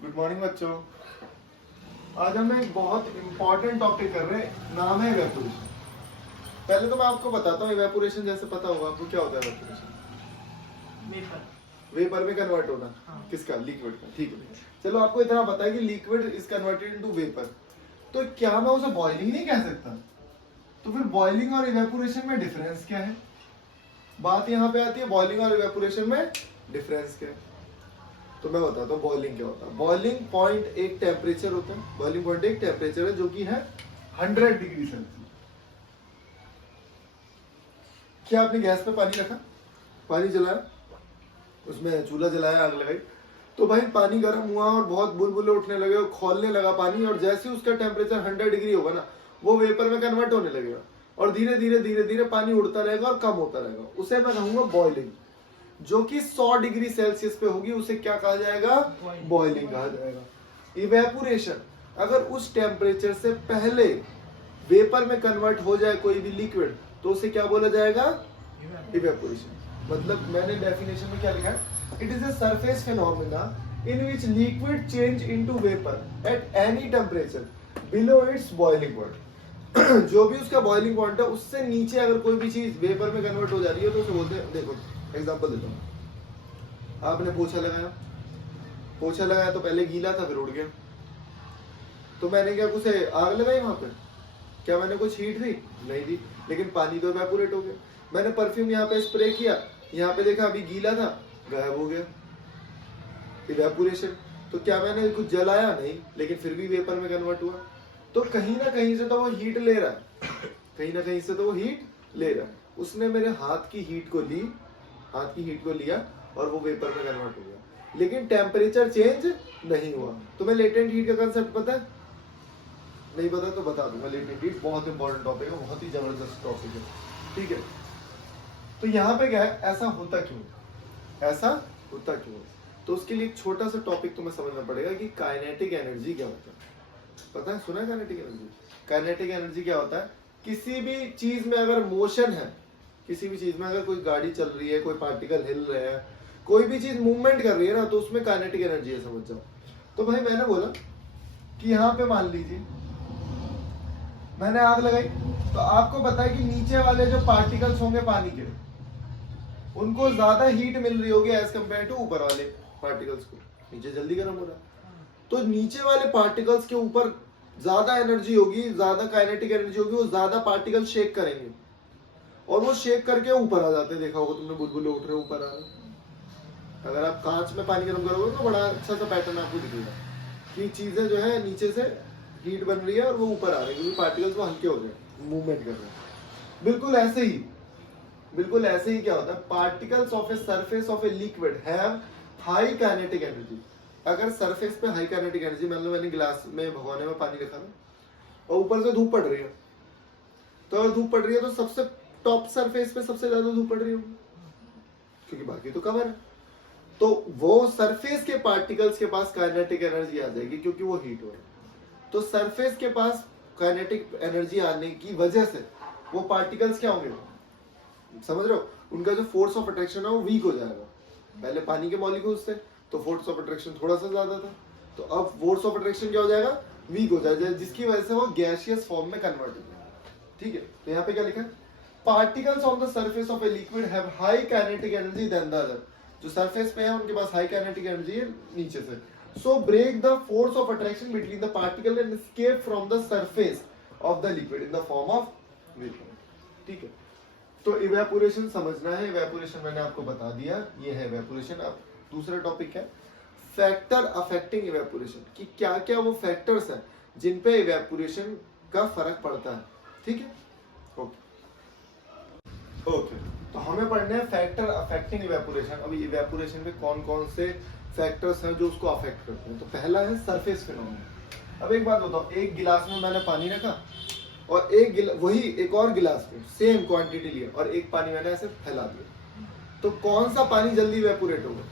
Good morning बच्चों। आज हम एक बहुत इंपॉर्टेंट टॉपिक कर रहे हैं, नाम है इवेपोरेशन। पहले तो मैं आपको बताता हूँ इवेपोरेशन, जैसे पता होगा आपको क्या होता है इवेपोरेशन। वेपर में कन्वर्ट होना। हाँ। किसका? लिक्विड का। ठीक है, चलो आपको इतना पता है कि liquid is converted into vapour, तो क्या मैं उसे बॉइलिंग नहीं कह सकता? तो फिर बॉइलिंग और इवेपोरेशन में डिफरेंस क्या है? बात यहाँ पे आती है बॉइलिंग और इवेपोरेशन में डिफरेंस क्या है। तो मैं बताता हूँ बॉइलिंग क्या होता है। बॉइलिंग पॉइंट एक टेम्परेचर होता है। बॉइलिंग पॉइंट एक टेम्परेचर है जो कि है 100 डिग्री सेल्सियस। क्या आपने गैस पे पानी रखा, पानी जलाया, उसमें चूल्हा जलाया, आग लगाई, तो भाई पानी गर्म हुआ और बहुत बुलबुले उठने लगे और खौलने लगा पानी, और जैसे ही उसका टेम्परेचर 100 डिग्री होगा ना, वो वेपर में कन्वर्ट होने लगेगा और धीरे धीरे धीरे धीरे पानी उड़ता रहेगा और कम होता रहेगा। उसे मैं कहूंगा बॉइलिंग। जो कि 100 डिग्री सेल्सियस पे होगी उसे क्या कहा जाएगा? बॉइलिंग कहा जाएगा। इवेपोरेशन अगर उस टेम्परेचर से पहले वेपर में कन्वर्ट हो जाए कोई भी लिक्विड, तो उसे क्या बोला जाएगा? इवेपोरेशन। मतलब मैंने डेफिनेशन में क्या लिखा है? It is a surface phenomena in which liquid change into vapour at any temperature below it's boiling point. जो भी उसका बॉइलिंग पॉइंट है उससे नीचे अगर कोई भी चीज वेपर में कन्वर्ट हो जा रही है तो उसे बोलते हैं, देखो एग्जांपल देता हूं। आपने पोछा लगाया, पोछा लगाया तो पहले गीला था फिर उड़ गया, तो मैंने क्या उसे आग लगाई वहां पे? क्या मैंने कुछ हीट दी? नहीं दी, लेकिन पानी तो इवेपोरेट हो गया। मैंने परफ्यूम यहाँ पे स्प्रे किया, यहाँ पे देखा अभी गीला था, गायब हो गया, इवेपोरेशन। तो क्या मैंने कुछ जलाया? नहीं, लेकिन फिर भी वेपर में कन्वर्ट हुआ। तो कहीं ना कहीं से तो वो हीट ले रहा है, कहीं ना कहीं से तो वो हीट ले रहा है। उसने मेरे हाथ की हीट को ली, हाथ की हीट को लिया और वो वेपर में कन्वर्ट हो गया, लेकिन टेम्परेचर चेंज नहीं हुआ। तुम्हें लेटेंट हीट का कंसेप्ट पता है? नहीं पता तो बता दूंगा। लेटेंट हीट बहुत इंपॉर्टेंट टॉपिक है, बहुत ही जबरदस्त टॉपिक है, ठीक है। तो यहाँ पे क्या है, ऐसा होता क्यों, ऐसा होता क्यों? तो उसके लिए एक छोटा सा टॉपिक तुम्हें समझना पड़ेगा कि काइनेटिक एनर्जी क्या होता है। पता है, सुना है काइनेटिक एनर्जी? काइनेटिक एनर्जी क्या होता है? किसी भी चीज में अगर मोशन है, किसी भी चीज में अगर कोई गाड़ी चल रही है, कोई पार्टिकल हिल रहे हैं, कोई भी चीज मूवमेंट कर रही है ना, तो उसमें काइनेटिक एनर्जी है, समझ जाओ। तो भाई मैंने बोला कि यहाँ पे मान लीजिए मैंने आग लगाई, तो आपको पता है कि नीचे वाले जो पार्टिकल्स होंगे पानी के, उनको ज्यादा हीट मिल रही होगी एज कम्पेयर टू ऊपर वाले पार्टिकल्स को। नीचे जल्दी गर्म हो रहा है, तो नीचे वाले पार्टिकल्स के ऊपर ज्यादा एनर्जी होगी, ज्यादा काइनेटिक एनर्जी होगी, वो ज्यादा पार्टिकल शेक करेंगे और वो शेक करके ऊपर आ जाते हैं। देखा होगा तुमने, बुलबुले उठ रहे ऊपर आ रहे। अगर आप कांच में पानी गर्म करोगे तो बड़ा अच्छा सा पैटर्न आपको दिखेगा कि चीजें जो है नीचे से हीट बन रही है और वो ऊपर आ रही है, क्योंकि पार्टिकल्स वो हल्के हो रहे हैं, मूवमेंट कर रहे हैं। बिल्कुल ऐसे ही, बिल्कुल ऐसे ही क्या होता है, particles of a surface of a liquid have high kinetic energy. अगर सरफेस पे हाई काइनेटिक एनर्जी, मान लो मैंने गिलास में भगोने में पानी रखा ना और ऊपर से धूप पड़ रही है, तो अगर धूप पड़ रही है तो सबसे टॉप सरफेस पे सबसे ज्यादा धूप पड़ रही होगी, क्योंकि बाकी तो कवर है। तो वो सरफेस के पार्टिकल्स के पास काइनेटिक एनर्जी आ जाएगी क्योंकि वो हीट हो रहा है। तो सरफेस के पास काइनेटिक एनर्जी आने की वजह से वो पार्टिकल्स क्या होंगे, समझ रहे हो? उनका जो फोर्स ऑफ अट्रैक्शन है वो वीक हो जाएगा। पहले पानी के मॉलिक्यूल्स थे तो फोर्स ऑफ अट्रैक्शन थोड़ा सा ज्यादा था, तो अब फोर्स ऑफ अट्रैक्शन क्या हो जाएगा? वीक हो जाएगा, जिसकी वजह से वो गैसियस फॉर्म में कन्वर्ट हो जाएगा, ठीक है। तो यहाँ पे क्या लिखा है? Particles on the surface of a liquid have high kinetic energy than the other. जो सरफेस पे है उनके पास हाई काइनेटिक एनर्जी है नीचे से। So break the force of attraction between the particle and escape from the surface of the liquid in the form of vapour, ठीक है। तो इवेपोरेशन समझना है। इवेपोरेशन मैंने आपको बता दिया, ये है इवेपोरेशन। अब दूसरा टॉपिक है फैक्टर अफेक्टिंग इवेपोरेशन, कि क्या क्या वो फैक्टर्स हैं जिन पे इवेपोरेशन का फर्क पड़ता है, ठीक है। ओके, तो हमें पढ़ने हैं फैक्टर अफेक्टिंग इवेपोरेशन। अभी इवेपोरेशन में कौन कौन से फैक्टर्स हैं जो उसको अफेक्ट करते हैं। तो पहला है सरफेस फिनोमेना। अब एक बात बताओ, एक गिलास में मैंने पानी रखा और वही एक और गिलास में सेम क्वांटिटी लिया और एक पानी मैंने ऐसे फैला दिया, तो कौन सा पानी जल्दी इवेपोरेट होगा?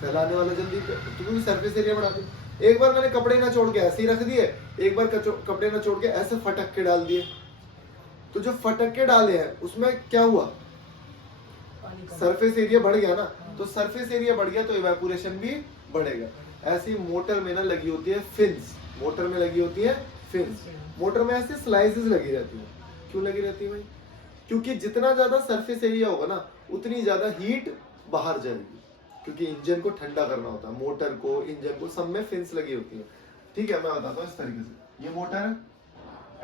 फैलाने वाला जल्दी, क्योंकि सरफेस एरिया बढ़ा दिया। एक बार मैंने कपड़े ना छोड़ के ऐसे ही रख दिए, एक बार कपड़े ना छोड़ के ऐसे फटक के डाल दिए, तो जो फटक के डाले हैं उसमें क्या हुआ? सरफेस एरिया बढ़ गया ना। तो सरफेस एरिया बढ़ गया तो इवेपोरेशन भी बढ़ेगा। ऐसी मोटर में ना लगी होती है फिन्स, मोटर में लगी होती है फिन्स, मोटर में ऐसे स्लाइसेस लगी रहती है। क्यों लगी रहती है भाई? क्योंकि जितना ज्यादा सरफेस एरिया होगा ना उतनी ज्यादा हीट बाहर जाएगी, क्योंकि इंजन को ठंडा करना होता है, मोटर को, इंजन को, सब में फिन्स लगी होती है। ठीक है, मैं बताता हूँ इस तरीके से। ये मोटर है,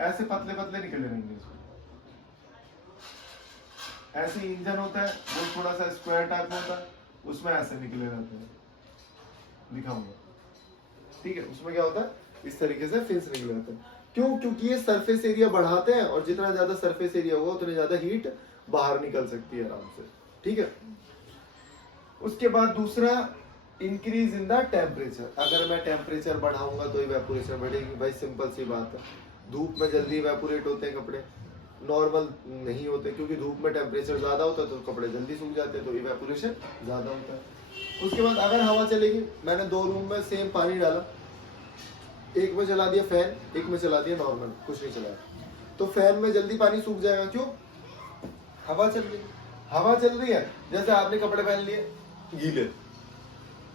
ऐसे पतले पतले निकले रहेंगे इसमें, ऐसे इंजन होता है वो थोड़ा सा स्क्वायर टाइप में होता है, उसमें ऐसे निकले रहते हैं, दिखाऊंगा। ठीक है, उसमें क्या होता है, इस तरीके से फिन्स निकले रहते हैं। क्यों? क्योंकि ये सरफेस एरिया बढ़ाते हैं, और जितना ज्यादा सरफेस एरिया होगा उतनी ज्यादा हीट बाहर निकल सकती है आराम से। ठीक है, उसके बाद दूसरा, इंक्रीज इन द टेम्परेचर। अगर मैं टेम्परेचर बढ़ाऊंगा तो इवेपोरेशन बढ़ेगी। भाई सिंपल सी बात है, धूप में जल्दी इवेपोरेट होते हैं कपड़े, नॉर्मल नहीं होते, क्योंकि धूप में टेम्परेचर ज्यादा होता है तो कपड़े जल्दी सूख जाते हैं, तो इवेपोरेशन ज्यादा होता है। उसके बाद अगर हवा चलेगी, मैंने 2 रूम में सेम पानी डाला, एक में चला दिया फैन, एक में चला दिया नॉर्मल, कुछ नहीं चलाया, तो फैन में जल्दी पानी सूख जाएगा। क्यों? हवा चल रही है, हवा चल रही है। जैसे आपने कपड़े पहन लिए गीले,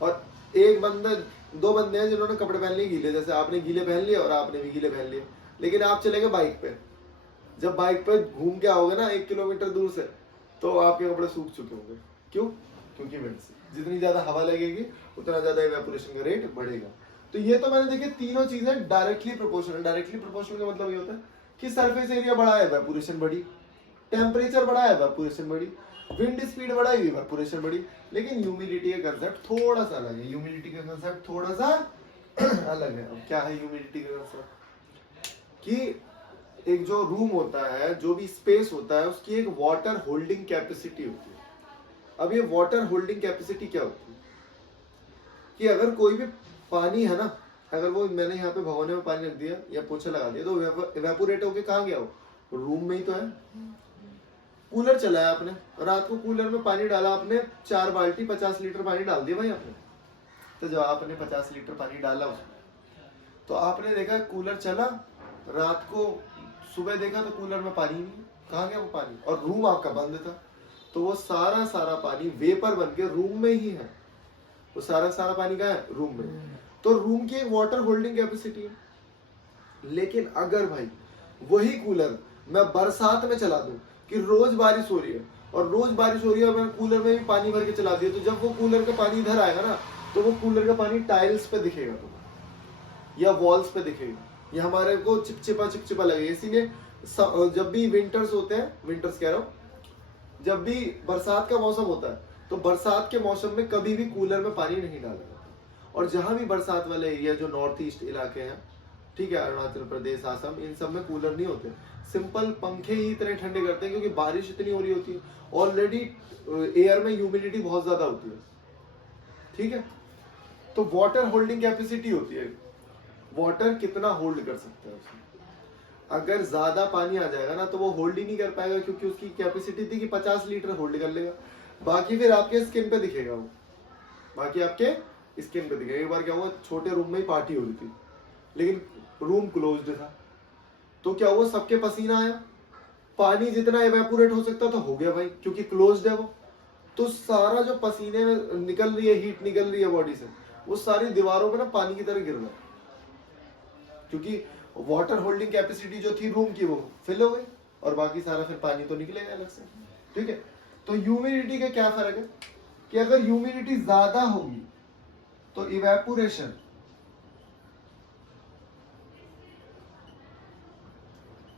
और एक बंदा, 2 बंदे हैं जिन्होंने कपड़े पहन लिए गीले, जैसे आपने गीले पहन लिए और आपने भी गीले पहन लिए, लेकिन आप चलेंगे बाइक पे। जब बाइक पे घूम के आओगे ना 1 किलोमीटर दूर से, तो आपके कपड़े सूख चुके होंगे। क्यों? क्योंकि विंड से जितनी ज्यादा हवा लगेगी उतना ज्यादा इवेपोरेशन का रेट बढ़ेगा। तो ये तो मैंने देखे तीनों चीजें डायरेक्टली प्रोपोर्शनल। डायरेक्टली प्रोपोर्शनल का मतलब ये होता है कि सरफेस एरिया बढ़ा है, इवेपोरेशन बढ़ी, टेम्परेचर बढ़ा है, इवेपोरेशन बढ़ी, विंड स्पीड बढ़ाई, इवेपोरेशन बढ़ी। लेकिन ह्यूमिडिटी का कंसेप्ट थोड़ा सा अलग है, ह्यूमिडिटी का कंसेप्ट थोड़ा सा अलग है। अब क्या है ह्यूमिडिटी का कंसेप्ट? कि एक जो रूम होता है, जो भी स्पेस होता है, उसकी एक वाटर होल्डिंग कैपेसिटी होती है। अब ये वाटर होल्डिंग कैपेसिटी क्या होती है? कि अगर कोई भी पानी है ना, अगर वो, मैंने यहाँ पे भगोने में पानी रख दिया या पोछा लगा दिया, तो इवेपोरेट होके कहाँ गया? वो रूम में ही तो है। कूलर चलाया आपने, रात को कूलर में पानी डाला आपने, 4 बाल्टी 50 लीटर पानी डाल दिया भाई आपने। तो जब आपने 50 लीटर पानी डाला उसमें, तो आपने देखा कूलर चला, रात को सुबह देखा तो कूलर में पानी नहीं, कहाँ गया वो पानी? और रूम आपका बंद था, तो वो सारा पानी वेपर बन के रूम में ही है। वो सारा पानी कहाँ है? रूम में। तो रूम की एक वाटर होल्डिंग कैपेसिटी है। लेकिन अगर भाई वही कूलर मैं बरसात में चला दूं, कि रोज बारिश हो रही है और रोज बारिश हो रही है, और मैंने कूलर में भी पानी भर के चला दिया, तो जब वो कूलर का पानी इधर आएगा ना, तो वो कूलर का पानी टाइल्स पे दिखेगा तो, या वॉल्स पे दिखेगा, या हमारे को चिपचिपा लगेगा। इसीलिए जब भी विंटर्स होते हैं, विंटर्स कह रहा हूँ, जब भी बरसात का मौसम होता है, तो बरसात के मौसम में कभी भी कूलर में पानी नहीं डाला जाता। और जहां भी बरसात वाले एरिया, जो नॉर्थ ईस्ट इलाके हैं, ठीक है, अरुणाचल प्रदेश, आसम, इन सब में कूलर नहीं होते, सिंपल पंखे ही इतने ठंडे करते हैं, क्योंकि बारिश इतनी हो रही होती है, ऑलरेडी एयर में ह्यूमिडिटी बहुत ज्यादा होती है। ठीक है, तो वाटर होल्डिंग कैपेसिटी होती है, वाटर कितना होल्ड कर सकता है उसमें। अगर ज्यादा पानी आ जाएगा ना, तो वो होल्ड ही नहीं कर पाएगा, क्योंकि उसकी कैपेसिटी थी कि 50 लीटर होल्ड कर लेगा। बाकी फिर आपके स्किन पे दिखेगा वो, बाकी आपके स्किन पे दिखेगा। एक बार क्या हुआ, छोटे रूम में ही पार्टी हो रही थी, लेकिन रूम क्लोज्ड था, तो क्या हुआ, सबके पसीना आया, पानी जितना इवेपोरेट हो सकता था हो गया भाई, क्योंकि क्लोज्ड है वो। तो सारा जो पसीने में निकल रही है, हीट निकल रही है बॉडी से, वो सारी दीवारों में ना पानी की तरह गिर रहा है, क्योंकि वाटर होल्डिंग कैपेसिटी जो थी रूम की वो फिल हो गई, और बाकी सारा फिर पानी तो निकलेगा अलग से। ठीक है, तो ह्यूमिडिटी का क्या फर्क है, कि अगर ह्यूमिडिटी ज्यादा होगी तो इवेपोरेशन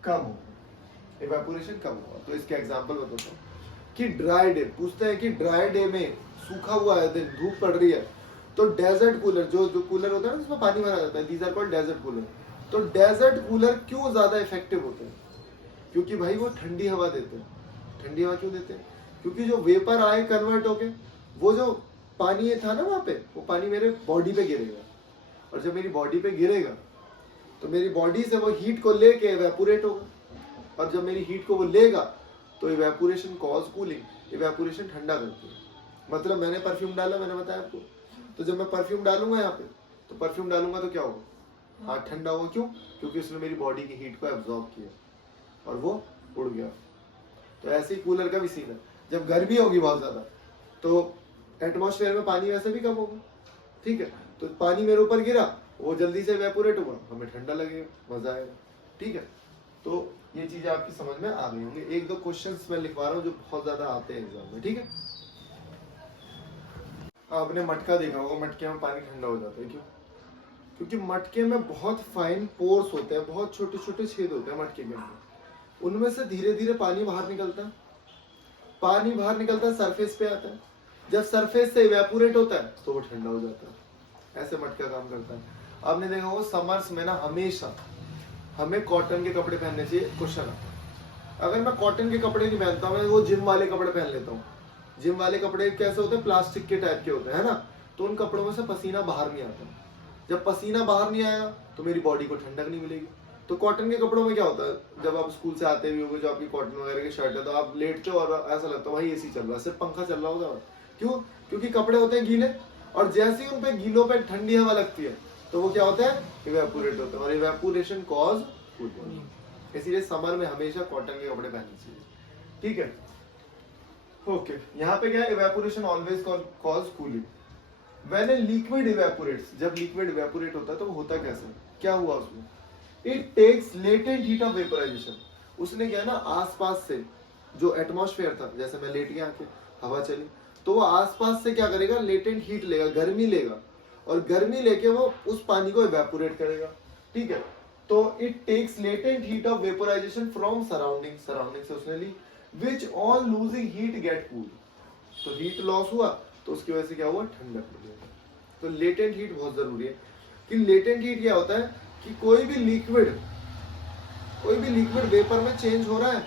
कम होगा, इवेपोरेशन कम होगा। तो इसके एग्जांपल बताता हूँ कि ड्राई डे, पूछते हैं कि ड्राई डे में, सूखा हुआ है दिन, धूप पड़ रही है, तो डेजर्ट कूलर, जो कूलर होता है ना जिसमें पानी भरा जाता है, these are called desert cooler. तो डेजर्ट कूलर क्यों ज्यादा इफेक्टिव होते हैं? क्योंकि भाई वो ठंडी हवा देते हैं। ठंडी हवा क्यों देते हैं? क्योंकि जो वेपर आए कन्वर्ट होके, वो जो पानी था ना वहां पे, वो पानी मेरे बॉडी पे गिरेगा, और जब मेरी बॉडी पे गिरेगा तो मेरी बॉडी से वो हीट को लेके इवेपोरेट होगा, और जब मेरी हीट को वो लेगा तो इवेपोरेशन कॉज कूलिंग, इवेपोरेशन ठंडा करती है। मतलब मैंने परफ्यूम डाला, मैंने बताया आपको, तो जब मैं परफ्यूम डालूंगा यहाँ पे, तो परफ्यूम डालूंगा तो क्या होगा, हाथ ठंडा होगा। क्यों? क्योंकि उसने मेरी बॉडी की हीट को एब्जॉर्ब किया और वो उड़ गया। तो ऐसे ही कूलर का भी सीन है, जब गर्मी होगी बहुत ज्यादा, तो एटमॉस्फेयर में पानी वैसे भी कम होगा। ठीक है, तो पानी मेरे ऊपर गिरा, वो जल्दी से इवेपोरेट हुआ, हमें ठंडा लगेगा, मजा आएगा। ठीक है, तो ये चीजें आपकी समझ में आ गई होंगी। एक दो क्वेश्चंस मैं लिखवा रहा हूँ जो बहुत ज्यादा आते हैं एग्जाम में। ठीक है, आपने मटका देखा होगा, मटके में पानी ठंडा हो जाता है, क्यों? क्योंकि मटके में बहुत फाइन पोर्स होते हैं, बहुत छोटे छोटे छेद होते हैं मटके के अंदर, उनमें से धीरे धीरे पानी बाहर निकलता है। पानी बाहर निकलता है, सरफेस पे आता है, जब सरफेस से इवेपोरेट होता है तो वो ठंडा हो जाता है। ऐसे मटका काम करता है। आपने देखा होगा समर्स में ना हमेशा हमें कॉटन के कपड़े पहनने चाहिए। क्वेश्चन, अगर मैं कॉटन के कपड़े नहीं पहनता, मैं वो जिम वाले कपड़े पहन लेता हूँ। जिम वाले कपड़े कैसे होते हैं? प्लास्टिक के टाइप के होते हैं, है ना? तो उन कपड़ों में से पसीना बाहर नहीं आता। जब पसीना बाहर नहीं आएगा तो मेरी बॉडी को ठंडक नहीं मिलेगी। तो कॉटन के कपड़ों में क्या होता है, जब आप स्कूल से आते भी होगे, जो आपकी कॉटन वगैरह की शर्ट है, तो आप लेटते हो और ऐसा लगता है भाई एसी चल रहा है, सिर्फ पंखा चल रहा होगा। क्यों? क्योंकि कपड़े होते हैं गीले, और जैसे ही उन पे गीलों पे ठंडी हवा लगती है तो वो क्या होता है? इवेपोरेट होता है, और इवेपोरेशन कॉज कूलिंग। इसीलिए समर में हमेशा कॉटन के कपड़े पहनने चाहिए। ठीक है, ओके। यहाँ पे क्या है? Evaporation always cause cooling. When a liquid evaporates, जब लिक्विड इवेपोरेट होता है तो वो होता कैसे? क्या हुआ उसमें? It takes latent heat of vaporization. उसने क्या ना, आसपास से जो एटमॉस्फेयर था, जैसे मैं लेट गया आके, हवा चली, तो वो आसपास से क्या करेगा? लेटेंट हीट लेगा, गर्मी लेगा, और गर्मी लेके वो उस पानी को इवेपोरेट करेगा। ठीक है, तो it takes latent heat of vaporisation from surrounding, surrounding से उसने ली, which on losing heat get cool. तो हीट लॉस हुआ तो उसकी वजह से क्या हुआ? ठंडक मिली। तो लेटेंट हीट बहुत जरूरी है। कि लेटेंट हीट क्या होता है कि कोई भी लिक्विड वेपर में चेंज हो रहा है,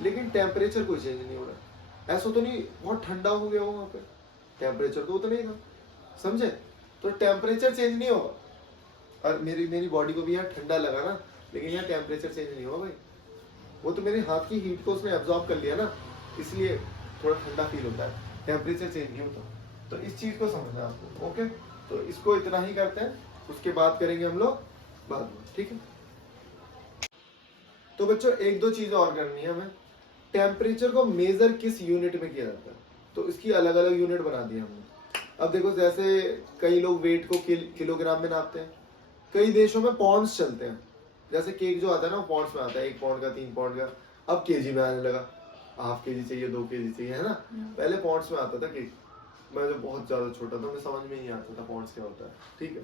लेकिन टेम्परेचर कोई चेंज नहीं हो रहा है। ऐसा तो नहीं बहुत ठंडा हो गया हो वहां पे, टेम्परेचर तो उतना ही था, समझे? तो टेम्परेचर चेंज नहीं होगा। और मेरी बॉडी को भी यहाँ ठंडा लगा ना, लेकिन यहाँ टेम्परेचर चेंज नहीं होगा भाई। वो तो मेरे हाथ की हीट को उसने एब्जॉर्ब कर लिया ना, इसलिए थोड़ा ठंडा फील होता है, टेम्परेचर चेंज नहीं होता। तो इस चीज को समझना है आपको। ओके, तो इसको इतना ही करते हैं, उसके बाद करेंगे हम लोग बाद में। ठीक है, तो बच्चों एक दो चीजें और करनी है हमें। टेम्परेचर को मेजर किस यूनिट में किया जाता है, तो इसकी अलग अलग यूनिट बना दी हमने। अब देखो, जैसे कई लोग वेट को किलोग्राम में नापते हैं, कई देशों में पॉन्ड्स चलते हैं। जैसे केक जो आता है ना, वो पॉन्ड्स में आता है, 1 पाउंड का, 3 पाउंड का, अब केजी में आने लगा। हाफ केजी चाहिए, 2 केजी चाहिए, है ना? पहले पॉन्ड्स में आता था केक। मैं जो बहुत ज्यादा छोटा था, मैं समझ में नहीं आता था पॉन्ड्स क्या होता है। ठीक है,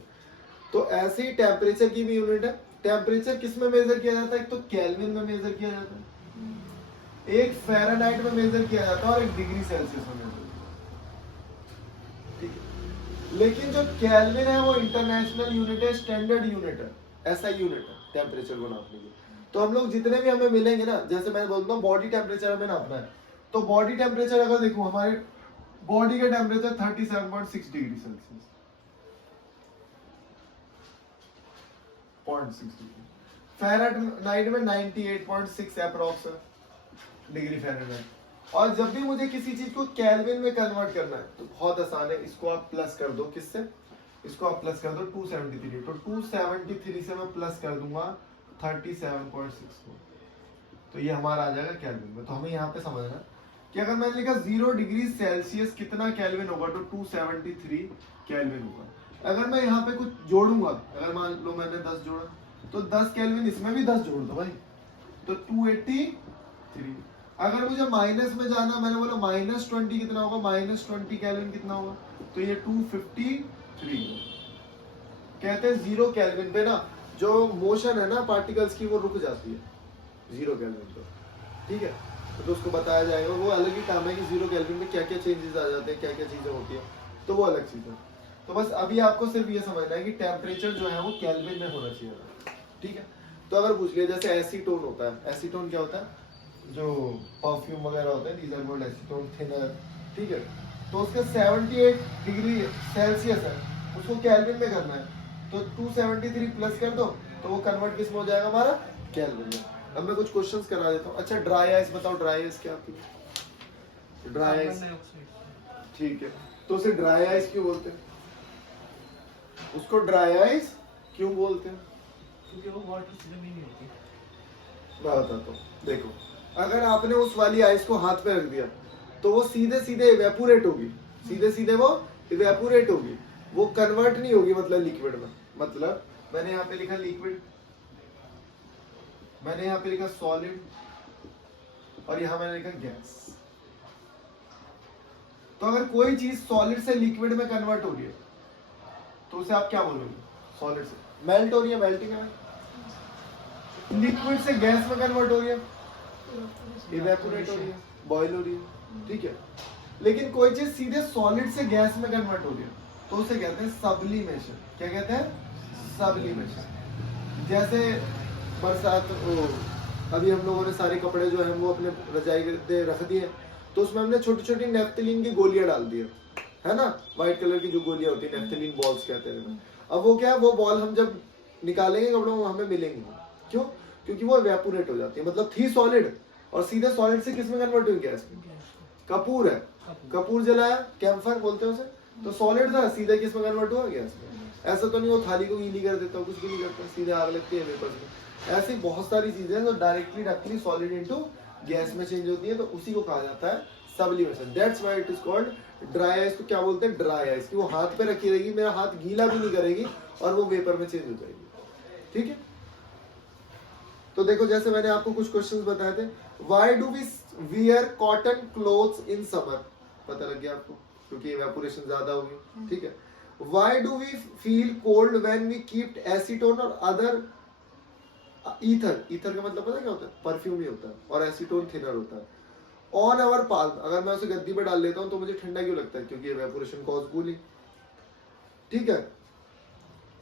तो ऐसे ही टेम्परेचर की भी यूनिट है। टेम्परेचर किस में मेजर किया जाता है? एक तो केल्विन में मेजर किया जाता है, एक फ़ारेनहाइट में मेजर किया जाता है, और एक डिग्री सेल्सियस में मेजर किया जाता है। ठीक है, लेकिन जो केल्विन है वो इंटरनेशनल यूनिट है, स्टैंडर्ड यूनिट है, ऐसा यूनिट है टेम्परेचर को नापने की। तो हम लोग जितने भी हमें मिलेंगे ना, जैसे मैं बोलता हूँ बॉडी टेम्परेचर हमें नापना है, तो बॉडी टेम्परेचर अगर देखो, हमारे बॉडी का temperature 37.6 degree Celsius, 0.6 degree. Fahrenheit में 98.6 अप्रॉक्स डिग्री फ़ारेनहाइट। और जब भी मुझे किसी चीज को केल्विन में कन्वर्ट करना है तो बहुत आसान है, इसको आप प्लस कर दो, किससे? इसको आप प्लस कर दो 273, तो 273 से मैं प्लस कर दूंगा 37.6, तो ये हमारा आ जाएगा केल्विन में। तो हमें यहाँ पे समझना कि अगर मैंने लिखा 0 डिग्री सेल्सियस कितना केल्विन होगा, तो 273 केल्विन होगा। अगर मैं यहाँ पे कुछ जोड़ूंगा, अगर मान लो मैंने 10 जोड़ा, तो 10 केल्विन इसमें भी 10 जोड़ दो भाई, तो 283। अगर मुझे माइनस में जाना, मैंने बोला -20 कितना होगा, -20 केल्विन कितना होगा, तो ये 253। कहते हैं 0 केल्विन पे ना जो मोशन है ना पार्टिकल्स की, वो रुक जाती है 0 केल्विन पे। ठीक है, तो उसको बताया जाएगा, वो अलग ही काम है कि 0 केल्विन में क्या क्या चेंजेस आ जाते हैं, क्या क्या चीजें होती है, तो वो अलग चीज है। तो बस अभी आपको सिर्फ ये समझना है कि टेम्परेचर जो है वो केल्विन में होना चाहिए। ठीक है, तो अगर पूछ लिया जैसे एसीटोन होता है, एसीटोन क्या होता है? जो परफ्यूम वगैरह होते हैं, these are called acetone thinner. ठीक है, तो उसका 78 डिग्री सेल्सियस है, उसको केल्विन में करना है, तो 273 प्लस कर दो, तो वो कन्वर्ट किस में हो जाएगा हमारा? केल्विन में। अब मैं कुछ क्वेश्चंस करा देता हूँ। अच्छा, ड्राई आइस बताओ, ड्राई आइस क्या होती है? ड्राई आइस, ठीक है, तो उसे ड्राई आइस क्यों बोलते हैं? उसको ड्राई आइस क्यों बोलते हैं? क्योंकि वो वाटर से जमी नहीं होती। मैं बताता हूँ, देखो, अगर आपने उस वाली आइस को हाथ पे रख दिया तो वो सीधे सीधे इवेपोरेट होगी, सीधे सीधे वो इवेपोरेट होगी। वो कन्वर्ट नहीं होगी मतलब लिक्विड में। मतलब मैंने यहाँ पे लिखा लिक्विड, मैंने यहाँ पे लिखा सॉलिड, और यहाँ मैंने लिखा गैस। तो अगर कोई चीज सॉलिड से लिक्विड में कन्वर्ट हो रही है तो उसे आप क्या बोलोगे? सॉलिड से मेल्ट हो रही है, मेल्टिंग है। लिक्विड से गैस में कन्वर्ट हो रही है, इवेपोरेट हो रही है, बॉयल हो रही है, ठीक है। लेकिन कोई चीज सीधे सॉलिड से गैस में कन्वर्ट हो रही है तो उसे कहते हैं सबलिमेशन। क्या कहते हैं? सबलिमेशन। जैसे बरसात, अभी हम लोगों ने सारे कपड़े जो है वो अपने रजाई पे रख दिए, तो उसमें हमने छोटी छोटी नेफ्थलीन की गोलियां डाल दी है ना, व्हाइट कलर की जो गोलियां होती है, नेफ्थलीन बॉल्स कहते हैं। अब वो क्या है, वो बॉल हम जब निकालेंगे कपड़ों में हमें मिलेंगे। क्यों? क्योंकि वो इवेपोरेट हो जाती है। मतलब थी सॉलिड और सीधे सॉलिड से किस में कन्वर्ट हुई? गैस में। कपूर है, कपूर जलाया, कैम्फर बोलते हैं उसे, तो सॉलिड था, सीधे किस में कन्वर्ट हुआ? गैस में। ऐसा तो नहीं वो थाली को गीली कर देता, कुछ भी नहीं करता, सीधे आग लगती है वेपर्स में। ऐसी बहुत सारी चीजें हैं जो डायरेक्टली सॉलिड इनटू गैस में चेंज होती है, तो उसी को कहा जाता है sublimation. That's why it is called dry ice. को क्या बोलते हैं? Dry ice. की वो हाथ पे रखी रहेगी, मेरा हाथ गीला भी नहीं करेगी और वो वेपर में चेंज हो जाएगी, ठीक है। तो देखो जैसे मैंने आपको कुछ क्वेश्चंस बताए थे, why do we wear cotton clothes in summer? पता लग गया आपको, क्योंकि इवेपोरेशन ज्यादा होगी, ठीक है। Why do we feel cold when we keep acetone और अदर ईथर? ईथर का मतलब पता क्या होता है? परफ्यूम ही होता है, और एसीटोन थिनर होता है। ऑन आवर पाल्म, अगर मैं उसे गद्दी पर डाल लेता हूं तो मुझे ठंडा क्यों लगता है? क्योंकि इवेपोरेशन कॉज कूलिंग, ठीक है।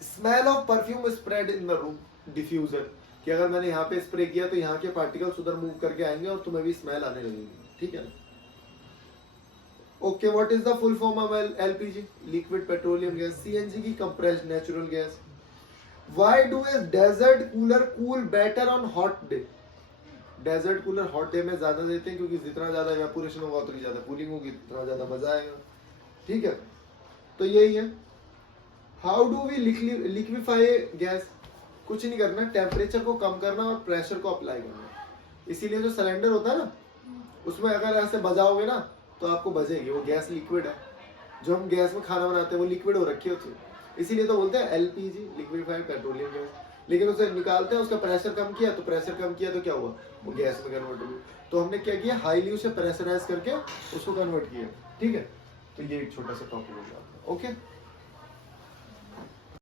Smell of perfume spread in the room, diffuser. कि अगर मैंने यहाँ पे स्प्रे किया तो यहाँ के पार्टिकल्स उधर मूव करके आएंगे और तुम्हें भी स्मेल आने लगेगी, ठीक है। Okay, what is the full form of LPG? Liquid petroleum gas. CNG की compressed natural gas. Why do a desert cooler cool better on hot day? Desert cooler hot day में ज्यादा देते हैं क्योंकि जितना ज्यादा इवेपोरेशन होगा उतनी ज्यादा कूलिंग होगी, उतना ज्यादा मजा आएगा, ठीक है। तो यही है। How do we liquefy gas? कुछ नहीं करना, टेम्परेचर को कम करना और प्रेशर को अप्लाई करना। इसीलिए जो सिलेंडर होता है ना, उसमें अगर ऐसे बजाओगे ना तो आपको बजेगी, वो गैस लिक्विड है। जो हम गैस में खाना बनाते हैं वो लिक्विड हो रखी होती है, इसीलिए तो बोलते हैं एलपीजी, लिक्विफाइड पेट्रोलियम गैस। लेकिन उसे निकालते हैं, उसका प्रेशर कम किया तो प्रेशर कम किया तो क्या हुआ? वो गैस में कन्वर्ट हो गई। तो हमने क्या किया? हाईली उसे प्रेशराइज करके उसको कन्वर्ट किया, ठीक है। तो ये एक छोटा सा टॉपिक हो गया, ओके।